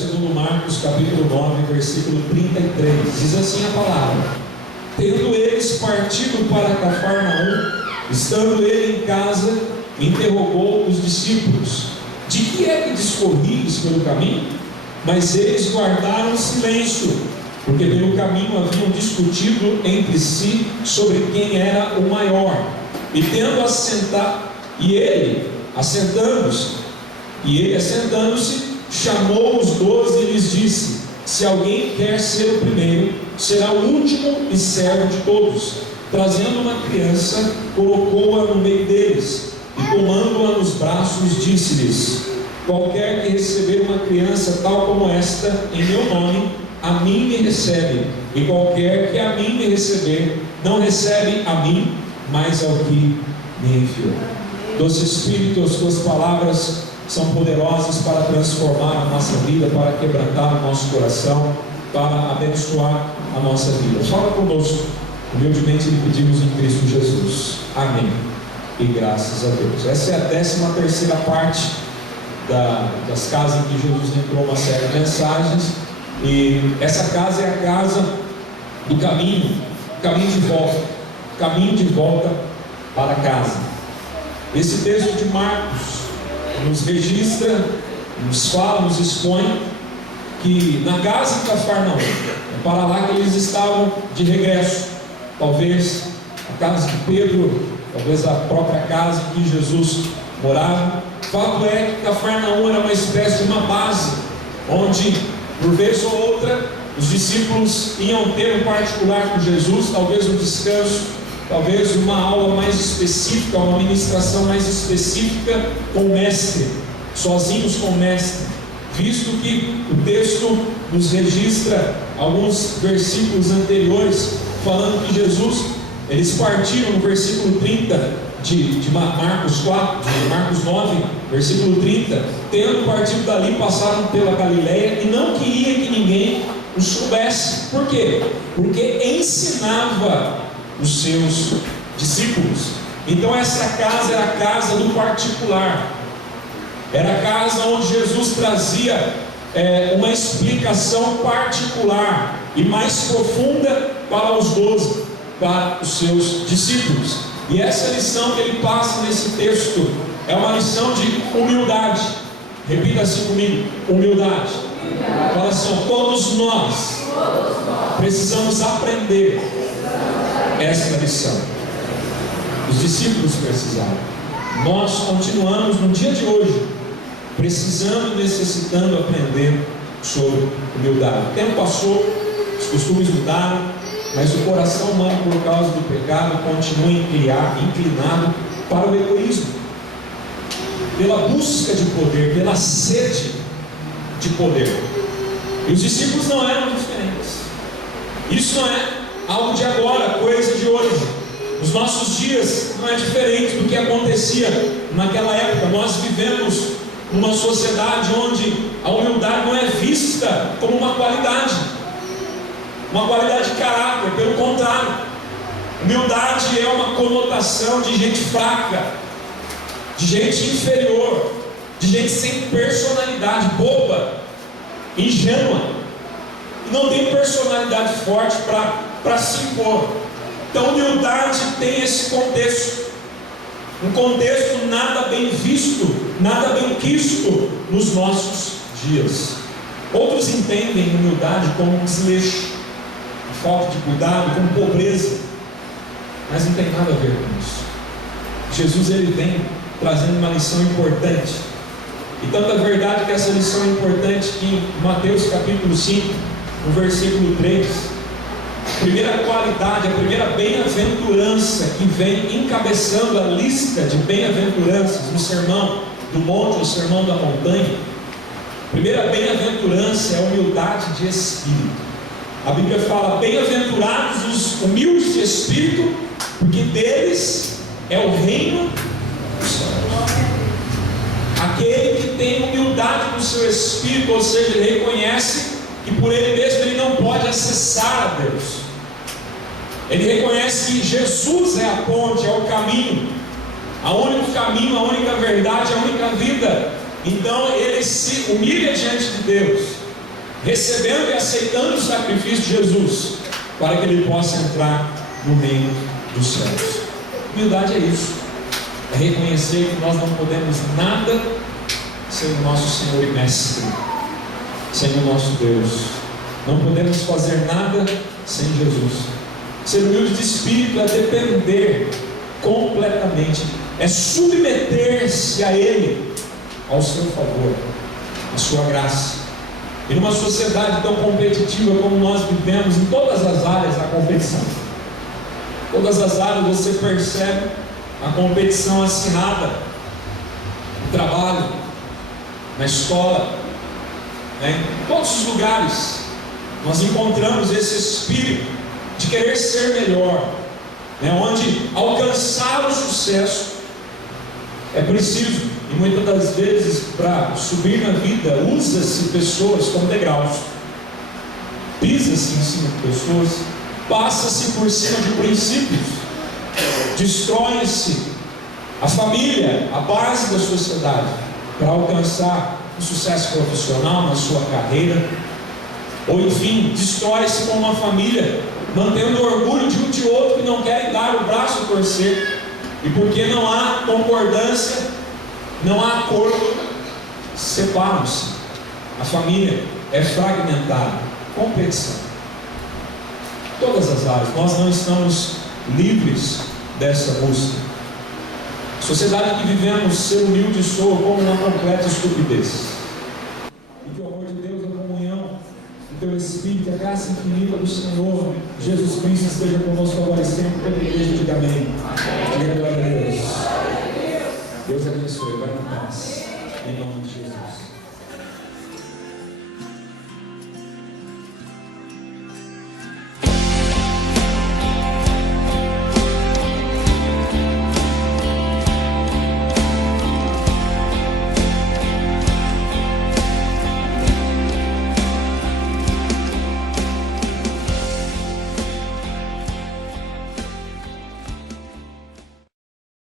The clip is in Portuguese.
segundo Marcos, capítulo 9, versículo 33. Diz assim a palavra: tendo eles partido para Cafarnaum, estando ele em casa, interrogou os discípulos: de que é que discorríeis pelo caminho? Mas eles guardaram silêncio, porque pelo caminho haviam discutido entre si sobre quem era o maior. E tendo ele assentando-se, chamou os 12 e lhes disse: se alguém quer ser o primeiro, será o último e servo de todos. Trazendo uma criança, colocou-a no meio deles, e tomando-a nos braços, disse-lhes: qualquer que receber uma criança tal como esta, em meu nome, a mim me recebe, e qualquer que a mim me receber, não recebe a mim, mas ao que me enviou. Doce Espírito, as tuas palavras são poderosas para transformar a nossa vida, para quebrantar o nosso coração, para abençoar a nossa vida. Fala conosco, humildemente lhe pedimos em Cristo Jesus. Amém. E graças a Deus. Essa é a 13ª parte das casas em que Jesus entrou uma série de mensagens. E essa casa é a casa do caminho de volta para casa. Esse texto de Marcos nos registra, nos fala, nos expõe que na casa de Cafarnaum, é para lá que eles estavam de regresso. Talvez a casa de Pedro, talvez a própria casa em que Jesus morava. O fato é que Cafarnaum era uma espécie de uma base, onde, por vez ou outra, os discípulos iam ter um particular com Jesus, talvez um descanso, talvez uma aula mais específica, uma ministração mais específica com o mestre, sozinhos com o mestre, visto que o texto nos registra alguns versículos anteriores, falando que eles partiram no versículo 30 de Marcos 9, versículo 30, tendo partido dali, passaram pela Galileia, e não queria que ninguém o soubesse. Por quê? Porque ensinava os seus discípulos. Então essa casa era a casa do particular, era a casa onde Jesus trazia uma explicação particular e mais profunda para os 12, para os seus discípulos. E essa lição que ele passa nesse texto é uma lição de humildade. Repita assim comigo: humildade. Fala assim: todos nós precisamos aprender esta lição. Os discípulos precisaram. Nós continuamos no dia de hoje precisando e necessitando aprender sobre humildade. O tempo passou, os costumes mudaram, mas o coração humano, por causa do pecado, continua inclinado para o egoísmo, pela busca de poder, pela sede de poder. E os discípulos não eram diferentes. Isso não é algo de agora, coisa de hoje. Nos nossos dias não é diferente do que acontecia naquela época. Nós vivemos numa sociedade onde a humildade não é vista como uma qualidade de caráter. Pelo contrário, humildade é uma conotação de gente fraca, de gente inferior, de gente sem personalidade, boba, ingênua, e não tem personalidade forte para se impor. Então, humildade tem esse contexto, um contexto nada bem visto, nada bem quisto nos nossos dias. Outros entendem humildade como desleixo, falta de cuidado, como pobreza, mas não tem nada a ver com isso. Jesus, ele vem trazendo uma lição importante, e tanta verdade que essa lição é importante que em Mateus capítulo 5, no versículo 3, a primeira qualidade, a primeira bem-aventurança que vem encabeçando a lista de bem-aventuranças no Sermão do Monte, ou Sermão da Montanha, a primeira bem-aventurança é a humildade de espírito. A Bíblia fala: bem-aventurados os humildes de espírito, porque deles é o reino dos céus. Aquele que tem humildade no seu espírito, ou seja, ele reconhece que por ele mesmo ele não pode acessar a Deus. Ele reconhece que Jesus é a ponte, é o caminho, a único caminho, a única verdade, a única vida. Então ele se humilha diante de Deus, recebendo e aceitando o sacrifício de Jesus, para que ele possa entrar no reino dos céus. Humildade é isso, é reconhecer que nós não podemos nada sem o nosso Senhor e Mestre, sem o nosso Deus. Não podemos fazer nada sem Jesus. Ser humilde de espírito é depender completamente, é submeter-se a Ele, ao seu favor, à sua graça. E numa sociedade tão competitiva como nós vivemos, em todas as áreas há competição. Todas as áreas você percebe a competição acirrada no trabalho, na escola, em todos os lugares nós encontramos esse espírito de querer ser melhor, onde alcançar o sucesso é preciso, e muitas das vezes para subir na vida usa-se pessoas como degraus, pisa-se em cima de pessoas, passa-se por cima de princípios, destrói-se a família, a base da sociedade, para alcançar o sucesso profissional na sua carreira, ou enfim, destrói-se com uma família, mantendo o orgulho de um de outro que não querem dar o braço a torcer, e porque não há concordância, não há acordo, separam-se, a família é fragmentada, competição, todas as áreas. Nós não estamos livres dessa busca. A sociedade que vivemos, ser humilde soa como uma completa estupidez. E que o amor de Deus, a comunhão do Teu Espírito, a graça infinita do Senhor Jesus Cristo esteja conosco agora e sempre. Toda a igreja diga amém. Diga glória a Deus. Deus abençoe. Vai na paz. Em nome de Jesus.